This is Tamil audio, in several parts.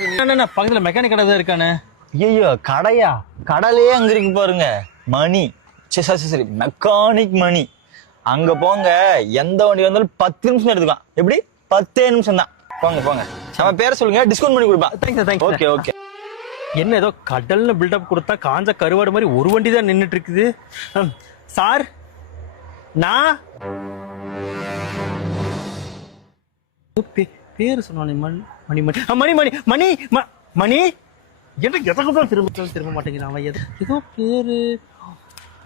பக்கத்துல மெக்கானிக் கடை தான் இருக்கானே. ஐயோ கடையா? கடலையே அங்க இருக்கு பாருங்க. மணி சரி மெக்கானிக் மணி. அங்க போங்க, எந்த வண்டி வந்தாலும் 10 நிமிஷம் எடுத்துக்கலாம். எப்படி? 10 நிமிஷம் தான். போங்க போங்க. நம்ம பேரை சொல்லுங்க, டிஸ்கவுண்ட் பண்ணி கொடுப்பா. தேங்க்ஸ். Okay okay. என்ன ஏதோ கடல்னு பில்டப் கொடுத்தா காஞ்ச கருவாடு மாதிரி ஒரு வண்டி தான் நின்றுட்டு இருக்குது. சார் நான் பேரு சொன்னானே மணி மணி மணி மணி மணி மணி என்ன எதற்கு திரும்ப மாட்டேங்கிறான் அவன். ஏதோ பேரு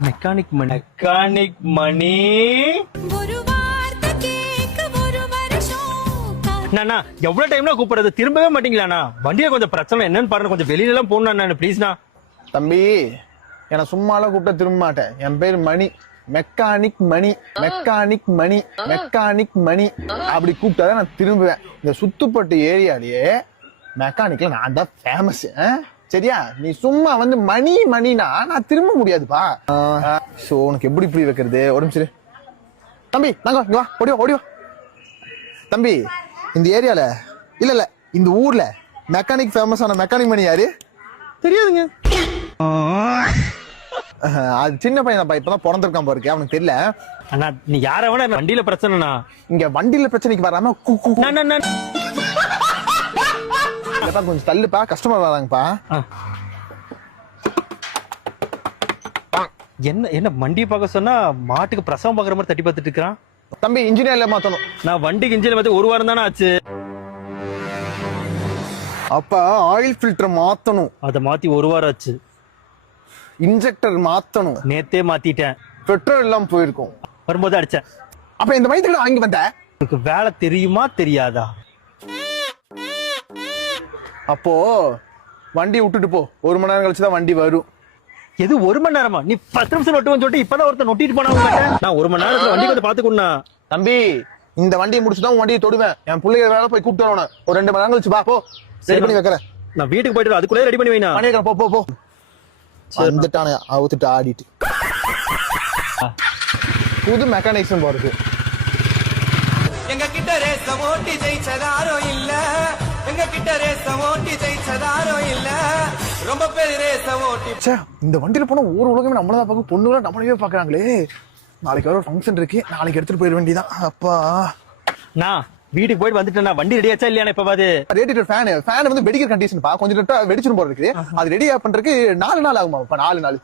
மெக்கானிக் மணி. மெக்கானிக் மணி அண்ணா எவ்வளவு டைம்ல கூப்பிடுறது, திரும்பவே மாட்டீங்களாண்ணா? வண்டியை கொஞ்சம் பிரச்சனை என்னன்னு பாருங்க, கொஞ்சம் வெளியில எல்லாம் போகணும் ப்ளீஸ்ண்ணா. தம்பி என்ன சும்மாலாம் கூப்பிட்டா திரும்ப மாட்டேன். என் பேர் மணி, மெக்கானிக் மணி, மெக்கானிக் மணி, மெக்கானிக் மணி அப்படி கூப்பிட்டாதான் நான் திரும்புவேன். இந்த சுத்துப்பட்டு ஏரியாலேயே மெக்கானிக்ல நான் தான் ஃபேமஸ். சரியா? நீ சும்மா வந்து மணி மணினா நான் திரும்ப முடியாதுப்பா. சோ உனக்கு எப்படி இப்படி வைக்கிறது? ஒரு நிமிஷம் தம்பி, நாங்க இங்க வா, ஓடிவா. தம்பி இந்த ஏரியால இல்ல இந்த ஊர்ல மெக்கானிக் ஃபேமஸ் ஆன மெக்கானிக் மணி யாரு தெரியாதுங்க? அது சின்ன பையன் தான், இப்பதான் பிறந்திருக்கான் பாருக்கு, அவனுக்கு தெரியல. அண்ணா நீ யார வேணா, வண்டியில பிரச்சனைண்ணா. இங்க வண்டியில பிரச்சனைக்கு வராம கொஞ்சம் தள்ளுப்பா, கஸ்டமர் வராங்கப்பா. என்ன வண்டியை பார்க்க சொன்னா மாட்டுக்கு பிரசவம் பாக்குற மாதிரி தட்டி பார்த்துட்டு இருக்கிறான். தம்பி இன்ஜினியர்ல மாத்தணும். நான் வண்டிக்கு இன்ஜினியர் மாத்தி 1 வாரம் தானே ஆச்சு. அப்ப ஆயில் ஃபில்டர் மாத்தணும். அத மாத்தி 1 வாரம் ஆச்சு. இன்ஜெக்டர் மாத்தணும். நேத்தே மாத்திட்டேன். பெட்ரோல் எல்லாம் போயிருக்கும். வரும்போது அடிச்சேன். அப்ப இந்த வயதுல வாங்கி வந்த உனக்கு வேலை தெரியுமா தெரியாதா? அப்போ வண்டி விட்டுட்டு போ, 1 மணி நேரம் கழிச்சுதான் வண்டி வரும். எது 1 மணி நேரமா? நீ 10 நிமிஷம் நொட்டுவன்னு சொல்லிட்டு இப்பதான் ஒருத்தர் நொட்டிட்டு போனா. நான் 1 மணி நேரத்துல வண்டி வந்து பாத்துக்கொண்டா. தம்பி இந்த வண்டியை முடிச்சுதான் வண்டியை தொடுவேன். என் பிள்ளைங்க வேலை போய் கூப்பிட்டு வரணும். ஒரு 2 மணி நேரம் கழிச்சு பா, போ ரெடி பண்ணி வைக்கிறேன். நான் வீட்டுக்கு போயிட்டு அதுக்குள்ளே ரெடி பண்ணி வைனா. பண்ணிக்கிறேன், போ போ போ. வந்துட்டானே அவுத்துட்டு ஆடிட்டு. புது மெக்கானிக்ஸும் போறது. எங்க கிட்ட ரேச ஓட்டி ஜெயிச்சதாரோ இல்ல, எங்க கிட்ட ரேச ஓட்டி ஜெயிச்சதாரோ இல்ல, ரொம்ப பேர் ரேச ஓட்டி. இந்த வண்டியில போனா ஊர் உலகமே நம்மளதான் பார்க்க, பொண்ணுங்களா நம்மளவே பாக்குறாங்களே. நாளைக்கு வர ஃபங்க்ஷன் இருக்கு, நாளைக்கு எடுத்துட்டு போயிட வேண்டியதான். அப்பா நான் வீட்டுக்கு போயிட்டு வந்துட்டேன். வண்டி ரெடி ஆச்சா இல்லையா? இப்ப பாது ரேடியேட்டர் ஃபேன் வந்து வெடிக்கிற கண்டிஷன் பா, கொஞ்சம் வெடிச்சிரும் போல இருக்குது. அது ரெடி பண்றதுக்கு 4 நாள் ஆகுமா? 4 நாள்.